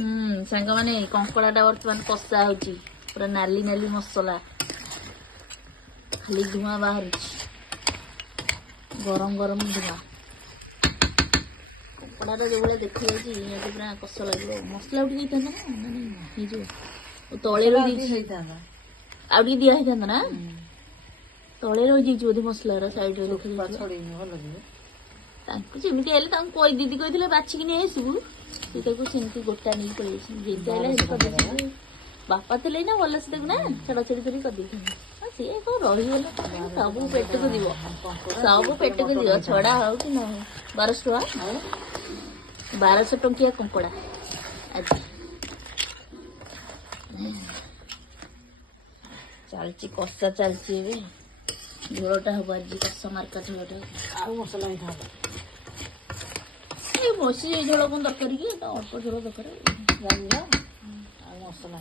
सांग मैंने कंकड़ा बर्तमान कषा हो पूरा नाली नाली मसला खाली धुआं बाहर गरम गरम धुआं कंकड़ा जो भाई देखा जाए पूरा कष लगे मसला उठी तले रही दिया ना तले रही बोधे मसला सैड जमी दीदी कही बाछिकी नहीं आसबू सेमती गोटा नहीं पड़े बापा थे ना भल से ना छड़ा छड़ी कर सी कौन रहीगला सब पेट को दिव सब पेट को दिव छड़ा हो कि न 1200 टका 1200 टंकिया कंकड़ा आज चलची कषा चलची झोलटा हम आज कषा मार्का झोलटा मसला बसी झोल कौन दरकार कि अल्प झोल दरकार मसला